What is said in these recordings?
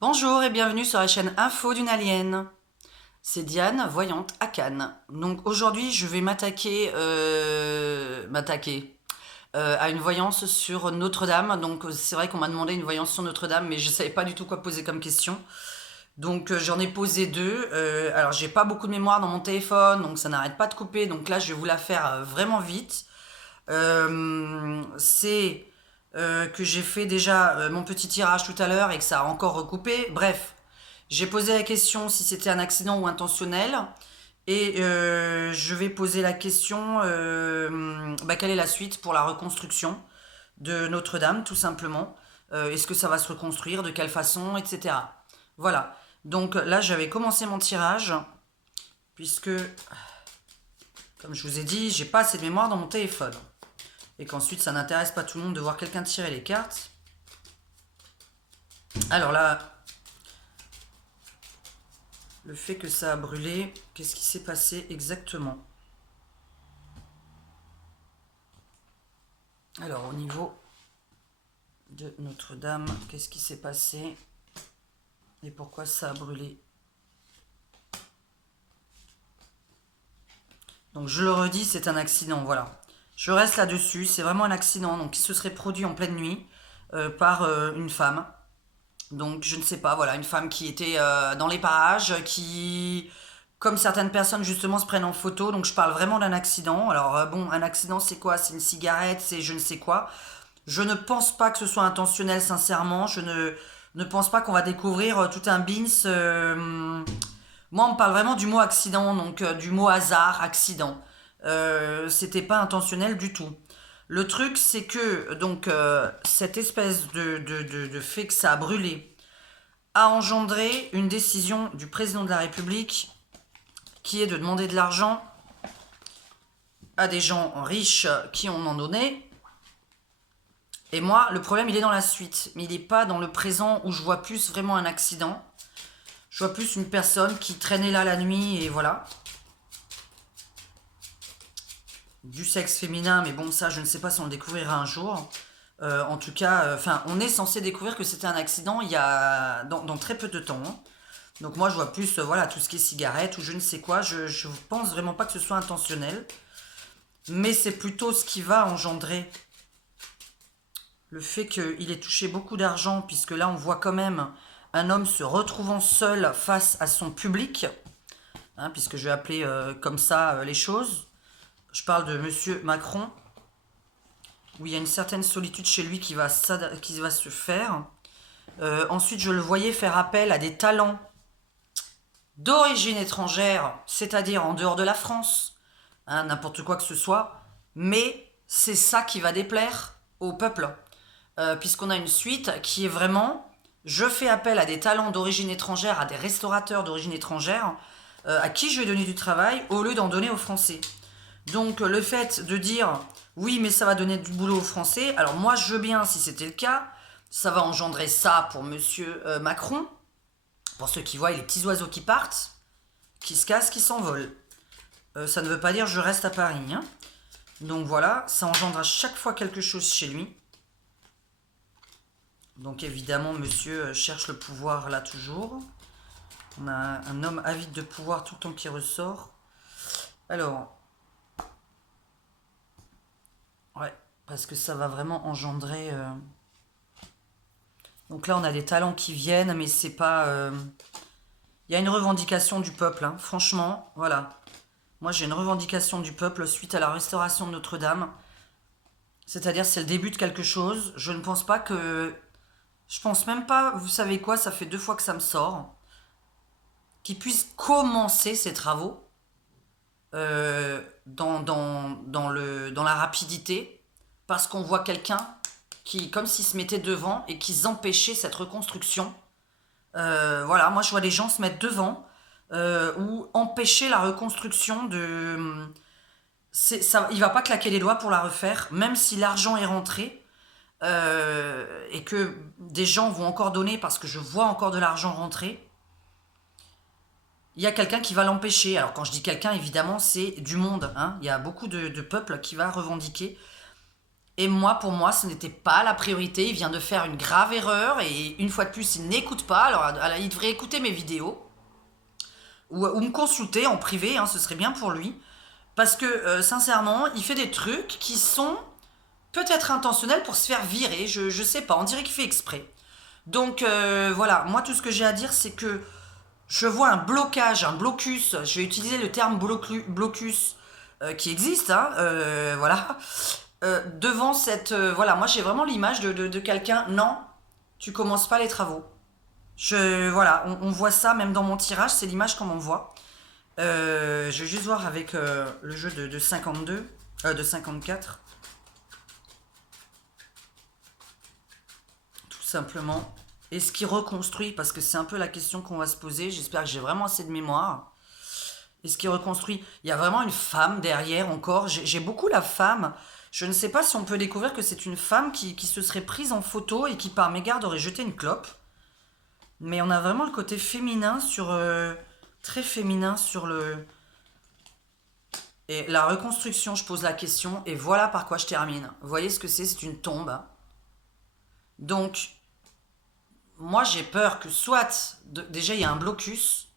Bonjour et bienvenue sur la chaîne Info d'une Alien. C'est Diane, voyante à Cannes. Donc aujourd'hui, je vais m'attaquer à une voyance sur Notre-Dame. Donc c'est vrai qu'on m'a demandé une voyance sur Notre-Dame, mais je savais pas du tout quoi poser comme question. Donc j'en ai posé deux. Alors j'ai pas beaucoup de mémoire dans mon téléphone, donc ça n'arrête pas de couper. Donc là, je vais vous la faire vraiment vite. C'est que j'ai fait déjà mon petit tirage tout à l'heure et que ça a encore recoupé. Bref, j'ai posé la question si c'était un accident ou intentionnel. Et je vais poser la question quelle est la suite pour la reconstruction de Notre-Dame, tout simplement. Est-ce que ça va se reconstruire, de quelle façon, etc. Voilà. Donc là, j'avais commencé mon tirage, puisque, comme je vous ai dit, j'ai pas assez de mémoire dans mon téléphone et qu'ensuite ça n'intéresse pas tout le monde de voir quelqu'un tirer les cartes. Alors là, le fait que ça a brûlé, qu'est-ce qui s'est passé exactement? Alors au niveau de Notre-Dame, qu'est-ce qui s'est passé et pourquoi ça a brûlé? Donc je le redis, c'est un accident, voilà. Je reste là-dessus, c'est vraiment un accident donc, qui se serait produit en pleine nuit par une femme. Donc je ne sais pas, voilà, une femme qui était dans les parages, qui, comme certaines personnes justement, se prennent en photo. Donc je parle vraiment d'un accident. Alors bon, un accident c'est quoi? C'est une cigarette, c'est je ne sais quoi. Je ne pense pas que ce soit intentionnel, sincèrement. Je ne pense pas qu'on va découvrir tout un bins. Moi, on me parle vraiment du mot accident, donc du mot hasard, accident. C'était pas intentionnel du tout. Le truc, c'est que donc cette espèce de fait que ça a brûlé a engendré une décision du président de la République qui est de demander de l'argent à des gens riches qui en ont donné. Et moi, le problème, il est dans la suite. Mais il n'est pas dans le présent où je vois plus vraiment un accident. Je vois plus une personne qui traînait là la nuit et voilà. Du sexe féminin, mais bon, ça, je ne sais pas si on le découvrira un jour. En tout cas, on est censé découvrir que c'était un accident il y a dans très peu de temps, hein. Donc moi, je vois plus, voilà, tout ce qui est cigarette ou je ne sais quoi. Je pense vraiment pas que ce soit intentionnel, mais c'est plutôt ce qui va engendrer le fait qu'il ait touché beaucoup d'argent, puisque là, on voit quand même un homme se retrouvant seul face à son public, hein, puisque je vais appeler comme ça les choses. Je parle de Monsieur Macron, où il y a une certaine solitude chez lui qui va se faire. Ensuite, je le voyais faire appel à des talents d'origine étrangère, c'est-à-dire en dehors de la France, hein, n'importe quoi que ce soit, mais c'est ça qui va déplaire au peuple, puisqu'on a une suite qui est vraiment, je fais appel à des talents d'origine étrangère, à des restaurateurs d'origine étrangère, à qui je vais donner du travail, au lieu d'en donner aux Français. Donc le fait de dire, oui mais ça va donner du boulot aux Français, alors moi je veux bien si c'était le cas, ça va engendrer ça pour monsieur Macron, pour ceux qui voient les petits oiseaux qui partent, qui se cassent, qui s'envolent. Ça ne veut pas dire je reste à Paris, hein. Donc voilà, ça engendre à chaque fois quelque chose chez lui. Donc évidemment, monsieur cherche le pouvoir là toujours. On a un homme avide de pouvoir tout le temps qui ressort. Alors, ouais, parce que ça va vraiment engendrer. Donc là, on a des talents qui viennent, mais c'est pas. Il y a une revendication du peuple, hein. Franchement, voilà. Moi, j'ai une revendication du peuple suite à la restauration de Notre-Dame. C'est-à-dire, c'est le début de quelque chose. Je ne pense pas que. Je pense même pas, vous savez quoi, ça fait 2 fois que ça me sort, qu'ils puissent commencer ces travaux dans la rapidité, parce qu'on voit quelqu'un qui, comme s'il se mettait devant et qu'ils empêchaient cette reconstruction. Voilà, moi je vois des gens se mettre devant ou empêcher la reconstruction de. Ça, il va pas claquer les doigts pour la refaire, même si l'argent est rentré et que des gens vont encore donner parce que je vois encore de l'argent rentrer. Il y a quelqu'un qui va l'empêcher. Alors quand je dis quelqu'un, évidemment, c'est du monde, hein. Il y a beaucoup de peuples qui va revendiquer. Et moi, pour moi, ce n'était pas la priorité. Il vient de faire une grave erreur et une fois de plus, il n'écoute pas. Alors, il devrait écouter mes vidéos ou me consulter en privé, hein, ce serait bien pour lui. Parce que, sincèrement, il fait des trucs qui sont peut-être intentionnels pour se faire virer. Je sais pas, on dirait qu'il fait exprès. Donc, voilà, moi, tout ce que j'ai à dire, c'est que je vois un blocage, un blocus. Je vais utiliser le terme blocus qui existe, hein, voilà. Devant cette. Voilà, moi j'ai vraiment l'image de quelqu'un. Non, tu commences pas les travaux. Voilà, on voit ça même dans mon tirage, c'est l'image qu'on m'envoie. Je vais juste voir avec le jeu de 52, de 54. Tout simplement. Est-ce qu'il reconstruit? Parce que c'est un peu la question qu'on va se poser. J'espère que j'ai vraiment assez de mémoire. Est-ce qu'il reconstruit? Il y a vraiment une femme derrière encore. J'ai beaucoup la femme. Je ne sais pas si on peut découvrir que c'est une femme qui se serait prise en photo et qui par mégarde aurait jeté une clope. Mais on a vraiment le côté féminin sur... très féminin sur le... Et la reconstruction, je pose la question, et voilà par quoi je termine. Vous voyez ce que c'est? C'est une tombe. Donc, moi j'ai peur que soit... déjà, il y a un blocus,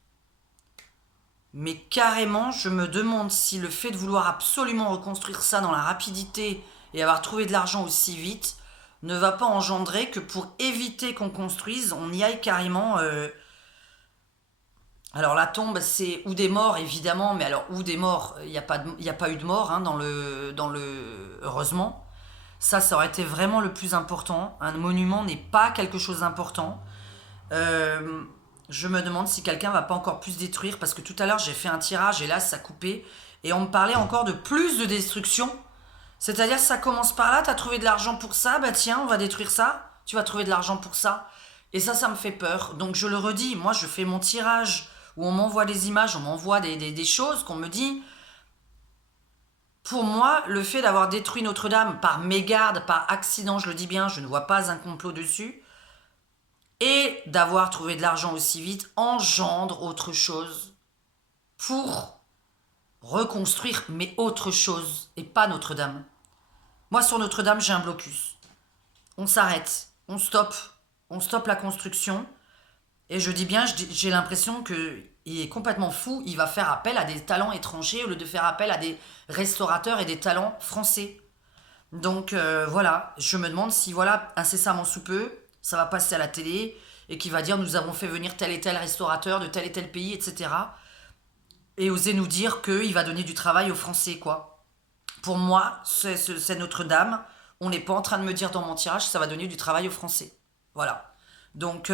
mais carrément, je me demande si le fait de vouloir absolument reconstruire ça dans la rapidité et avoir trouvé de l'argent aussi vite ne va pas engendrer que pour éviter qu'on construise, on y aille carrément... Alors la tombe, c'est ou des morts, évidemment, mais alors ou des morts, il n'y a, y a pas eu de mort hein, heureusement. Ça aurait été vraiment le plus important. Un monument n'est pas quelque chose d'important. Euh, je me demande si quelqu'un va pas encore plus détruire, parce que tout à l'heure j'ai fait un tirage et là ça coupait, et on me parlait encore de plus de destruction. C'est-à-dire ça commence par là, t'as trouvé de l'argent pour ça, bah tiens, on va détruire ça, tu vas trouver de l'argent pour ça. Et ça me fait peur. Donc je le redis, moi je fais mon tirage, où on m'envoie des images, on m'envoie des choses qu'on me dit. Pour moi, le fait d'avoir détruit Notre-Dame par mégarde, par accident, je le dis bien, je ne vois pas un complot dessus, et d'avoir trouvé de l'argent aussi vite engendre autre chose pour reconstruire, mais autre chose, et pas Notre-Dame. Moi, sur Notre-Dame, j'ai un blocus. On s'arrête, on stoppe la construction, et je dis bien, j'ai l'impression qu'il est complètement fou, il va faire appel à des talents étrangers au lieu de faire appel à des restaurateurs et des talents français. Donc voilà, je me demande si voilà, incessamment sous peu, ça va passer à la télé et qui va dire nous avons fait venir tel et tel restaurateur de tel et tel pays, etc. Et oser nous dire qu'il va donner du travail aux Français, quoi. Pour moi, c'est Notre-Dame. On n'est pas en train de me dire dans mon tirage que ça va donner du travail aux Français. Voilà. Donc,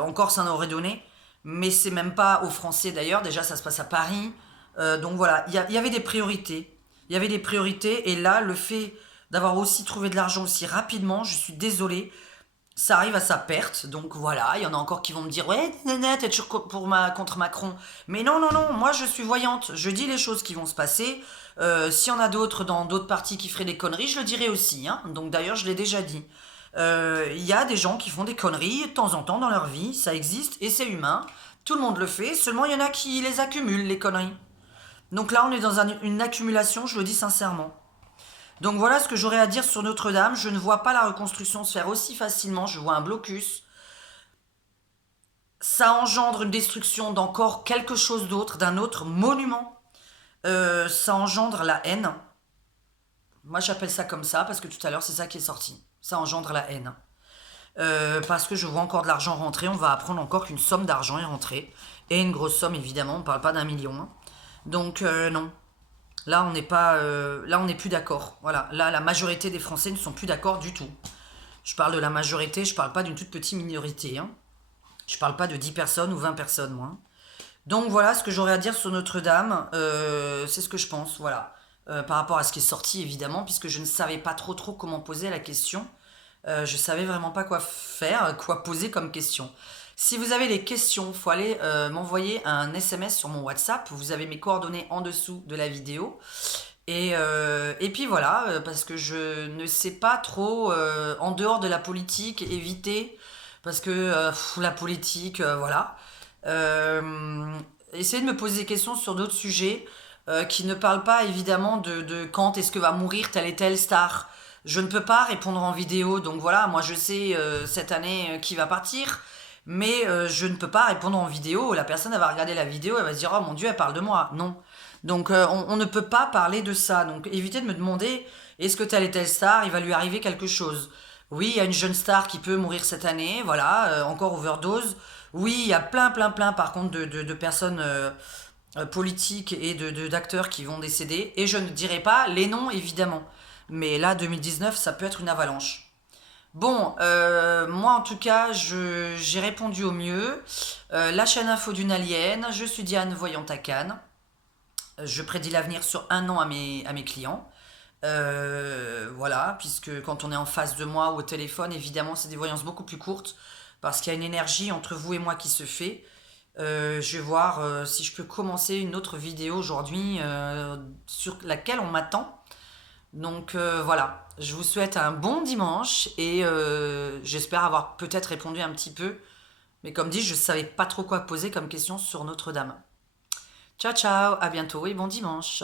encore, ça en aurait donné. Mais c'est même pas aux Français d'ailleurs. Déjà, ça se passe à Paris. Donc voilà, il y avait des priorités. Il y avait des priorités. Et là, le fait d'avoir aussi trouvé de l'argent aussi rapidement, je suis désolée, ça arrive à sa perte. Donc voilà, il y en a encore qui vont me dire ouais, néné, t'es toujours contre Macron. Mais non, non, non, moi je suis voyante. Je dis les choses qui vont se passer. S'il y en a d'autres dans d'autres partis qui feraient des conneries, je le dirai aussi. Hein. Donc d'ailleurs, je l'ai déjà dit. Il y a des gens qui font des conneries de temps en temps dans leur vie. Ça existe et c'est humain. Tout le monde le fait. Seulement, il y en a qui les accumulent, les conneries. Donc là, on est dans une accumulation, je le dis sincèrement. Donc voilà ce que j'aurais à dire sur Notre-Dame. Je ne vois pas la reconstruction se faire aussi facilement. Je vois un blocus. Ça engendre une destruction d'encore quelque chose d'autre, d'un autre monument. Ça engendre la haine. Moi, j'appelle ça comme ça parce que tout à l'heure, c'est ça qui est sorti. Ça engendre la haine. Parce que je vois encore de l'argent rentrer. On va apprendre encore qu'une somme d'argent est rentrée. Et une grosse somme, évidemment. On ne parle pas d'1 million. Hein. Donc, non. Là, on n'est pas, là, on n'est plus d'accord. Voilà. Là, la majorité des Français ne sont plus d'accord du tout. Je parle de la majorité, je parle pas d'une toute petite minorité. Hein. Je parle pas de 10 personnes ou 20 personnes, moi. Donc voilà ce que j'aurais à dire sur Notre-Dame. C'est ce que je pense, voilà. Par rapport à ce qui est sorti, évidemment, puisque je ne savais pas trop comment poser la question. Je savais vraiment pas quoi faire, quoi poser comme question. Si vous avez des questions, il faut aller m'envoyer un SMS sur mon WhatsApp. Vous avez mes coordonnées en dessous de la vidéo. Et puis voilà, parce que je ne sais pas trop, en dehors de la politique, éviter, parce que la politique, voilà. Essayez de me poser des questions sur d'autres sujets qui ne parlent pas évidemment de quand est-ce que va mourir telle et telle star. Je ne peux pas répondre en vidéo, donc voilà, moi je sais cette année qui va partir, mais je ne peux pas répondre en vidéo. La personne, elle va regarder la vidéo, elle va se dire, oh mon Dieu, elle parle de moi. Non. Donc on ne peut pas parler de ça. Donc évitez de me demander, est-ce que telle et telle star, il va lui arriver quelque chose. Oui, il y a une jeune star qui peut mourir cette année, voilà, encore overdose. Oui, il y a plein, par contre, de personnes politiques et d'acteurs qui vont décéder. Et je ne dirai pas les noms, évidemment. Mais là, 2019, ça peut être une avalanche. Bon, moi en tout cas, j'ai répondu au mieux. La chaîne info d'une alien, je suis Diane, voyante à Cannes. Je prédis l'avenir sur un an à mes clients. Voilà, puisque quand on est en face de moi ou au téléphone, évidemment, c'est des voyances beaucoup plus courtes, parce qu'il y a une énergie entre vous et moi qui se fait. Je vais voir si je peux commencer une autre vidéo aujourd'hui sur laquelle on m'attend. Donc voilà, je vous souhaite un bon dimanche et j'espère avoir peut-être répondu un petit peu. Mais comme dit, je ne savais pas trop quoi poser comme question sur Notre-Dame. Ciao ciao, à bientôt et bon dimanche.